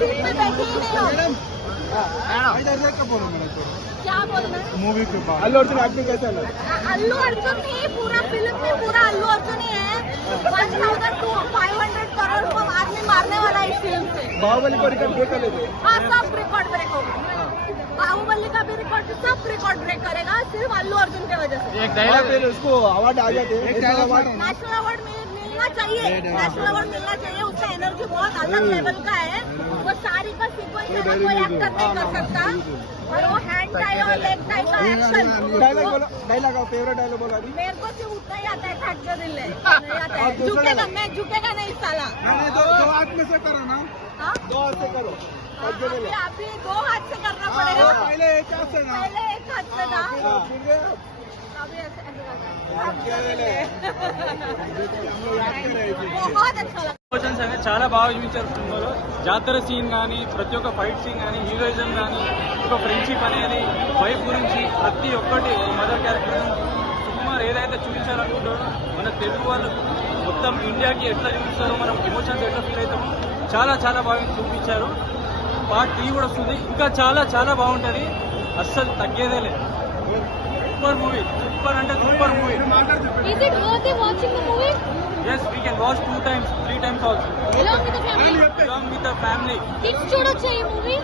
Seat पे बैठे ही नहीं हो। क्या बोलना है? मूवी के बाद अल्लू अर्जुन एक्टिंग कैसा लगा? अल्लू अर्जुन ही पूरा फिल्म में पूरा अल्लू अर्जुन ही है। 1,500 करोड़ को आदमी मारने वाला है इस फिल्म से। बाहुबली को रिकॉर्ड ब्रेक कर लेते। हाँ, सब रिकॉर्ड ब्रेक होगा। बाहुबली का भी रिकॉर्ड, सब रिकॉर्ड ब्रेक करेगा सिर्फ अल्लू अर्जुन की वजह से। एक डायलॉग फिर उसको अवार्ड आ जाते हैं। नेशनल अवार्ड मिलना चाहिए, नेशनल अवार्ड मिलना चाहिए। उसका एनर्जी बहुत अलग लेवल का है। वो सारी का सीक्वेंस है, कोई एक्टर नहीं कर सकता। और वो हैंड टाई और लेग टाई का एक्शन। डायलॉग बोलो, डायलॉग का फेवरेट डायलॉग बोलो अभी। मेरे को सिर्फ उतना ही आता है, थक जो दिल है। झुकेगा, मैं झुकेगा नहीं साला। दो हाथ में से करो ना। हाँ? 2 हाथ से करो। अभी 2 हाथ से करना पड़ेगा। पहले एक हाथ से ना। पहले एक हाथ से था, फिर अभी ऐसे बहुत अच्छा लगा। ఎమోషన్స్ అనేది చాలా బాగా చూపించారు సినిమాలో. జాతర సీన్ కానీ, ప్రతి ఒక్క ఫైట్ సీన్ కానీ, హీరోయిజం కానీ, ఒక ఫ్రెండ్షిప్ అనేది, వైఫ్ గురించి ప్రతి ఒక్కటి మదర్ క్యారెక్టర్ గురించి సుకుమార్ ఏదైతే చూపించాలనుకుంటారో మన తెలుగు వాళ్ళు మొత్తం ఇండియాకి ఎట్లా చూపిస్తారో, మనం ఎమోషన్స్ ఎట్లా ఫీల్ అవుతామో చాలా చాలా బాగా చూపించారు. పార్ట్ 3 కూడా వస్తుంది, ఇంకా చాలా చాలా బాగుంటుంది, అస్సలు తగ్గేదే లేదు. సూపర్ మూవీ, సూపర్ అంటే super movie. Is it worth watching the movie? Yes, we can watch 2 times, 3 times also. Along with the family? Along with the family. Kids చూడొచ్చా ఈ మూవీ?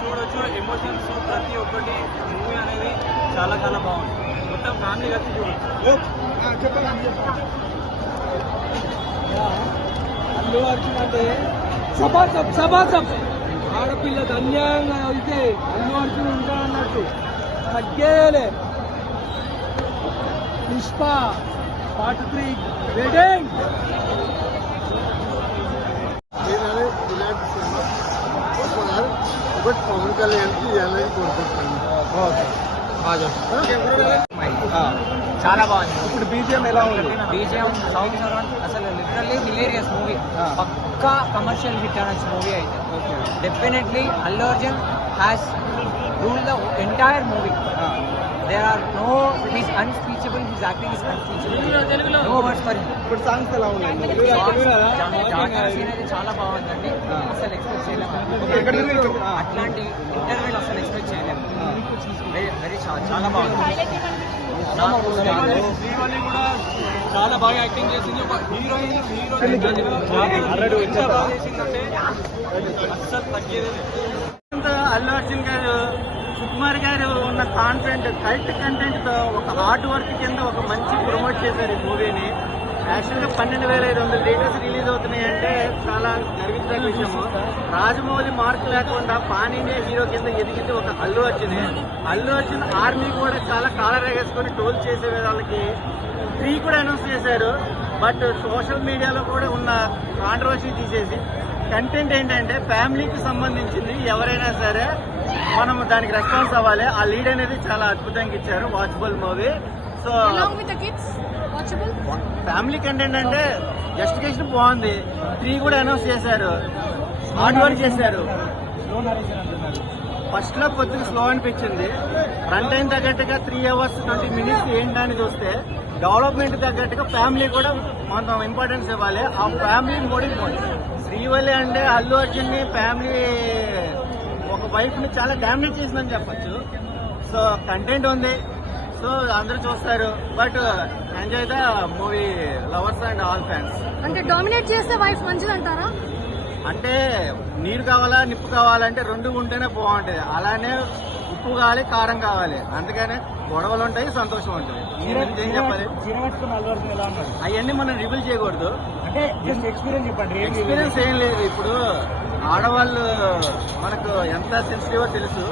చూడొచ్చు. ఎమోషన్స్ ప్రతి ఒక్కటి మూవీ అనేది చాలా చాలా బాగుంది. మొత్తం ఫ్యామిలీ కలిసి చూడొచ్చు. అల్లు అర్జున్ అంటే సభాసప్ ఆడపిల్లకి అన్యాయంగా అయితే అల్లు అర్జున్ ఉంటాడన్నట్టు తగ్గేలే. Pushpa part 3 wedding. ఇలాంటి సినిమా బట్ పవన్ కళ్యాణ్కి ఇవ్వాలని కోరుకుంటున్నాను. చాలా బాగుంది. ఇప్పుడు బీజిఎం ఎలా ఉంది? బీజిఎం సౌండ్ అసలు లిటరల్లీ హిలేరియస్ మూవీ. పక్కా కమర్షియల్ హిట్ అనొచ్చు మూవీ అయితే. Definitely Allu Arjun has rule the entire movie. There are no, he's unspeechable, his acting is unspeechable. No words for him. ఇప్పుడు సాంగ్స్ ఎలా ఉన్నాయి? జాతర సీన్ అయితే చాలా బాగుందండి, అసలు ఎక్స్పెక్ట్ చేయలేము. అట్లాంటి ఇంటర్వ్యూలు అసలు ఎక్స్పెక్ట్ చేయలేము. వెరీ చాలా బాగుంది. శ్రీవల్లి కూడా చాలా బాగా యాక్టింగ్ చేసింది. ఒక హీరోయిన్ ఎంత బాగా చేసిందంటే అస్సలు తగ్గేదే లేదు. అల్లు అర్జున్ గారు, సుకుమార్ గారు ఉన్న కాన్ఫిడెంట్ కల్ట్ కంటెంట్ తో ఒక హార్డ్ వర్క్ కింద ఒక మంచి ప్రమోట్ చేశారు ఈ మూవీని. యాక్చువల్గా 12,500 థియేటర్స్ రిలీజ్ అవుతున్నాయి అంటే చాలా గర్వించదగ్గ విషయము. రాజమౌళి మార్క్ లేకుండా పాన్ ఇండియా హీరో కింద ఎదిగింది ఒక అల్లు అర్జున్. అల్లు అర్జున్ ఆర్మీ కూడా చాలా కాలర్ ఎగేసుకొని టోల్ చేసే వాళ్ళకి 3 కూడా అనౌన్స్ చేశారు. బట్ సోషల్ మీడియాలో కూడా ఉన్న కాంట్రవర్సీ తీసేసి కంటెంట్ ఏంటంటే ఫ్యామిలీకి సంబంధించింది, ఎవరైనా సరే మనం దానికి రెస్పాన్స్ అవ్వాలి. ఆ లీడ్ అనేది చాలా అద్భుతంగా ఇచ్చారు. Watchable movie. So family content అంటే జస్టిఫికేషన్ బాగుంది. 3 కూడా అనౌన్స్ చేశారు, హార్డ్ వర్క్ చేశారు. ఫస్ట్ లో కొద్దిగా స్లో అనిపించింది. రన్ టైం తగ్గట్టుగా 3 hours 20 minutes ఏంటని చూస్తే డెవలప్మెంట్ తగ్గట్టుగా ఫ్యామిలీ కూడా కొంత ఇంపార్టెన్స్ ఇవ్వాలి. ఆ ఫ్యామిలీ మోడల్ శ్రీవల్లి అంటే అల్లు అర్జున్ ని ఫ్యామిలీ ఒక వైఫ్ ని చాలా డామినేట్ చేసిందని చెప్పొచ్చు. సో కంటెంట్ ఉంది, సో అందరూ చూస్తారు. But enjoy the movie lovers and all fans. అంటే డామినేట్ చేస్తే వైఫ్ మంచిదంటారా? అంటే నీరు కావాలా నిప్పు కావాలంటే 2 ఉంటేనే బాగుంటుంది. అలానే ఉప్పు కావాలి, కారం కావాలి. అందుకనే గొడవలు ఉంటాయి, సంతోషం ఉంటుంది. ఏం చెప్పాలి? అవన్నీ మనం రివీల్ చేయకూడదు. అంటే ఎక్స్పీరియన్స్ ఏం లేదు. ఇప్పుడు ఆడవాళ్ళు మనకు ఎంత సెన్సిటివ్ తెలుసు.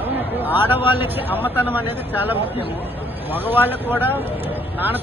ఆడవాళ్ళకి అమ్మతనం అనేది చాలా ముఖ్యము. మగవాళ్ళకు కూడా నాన్న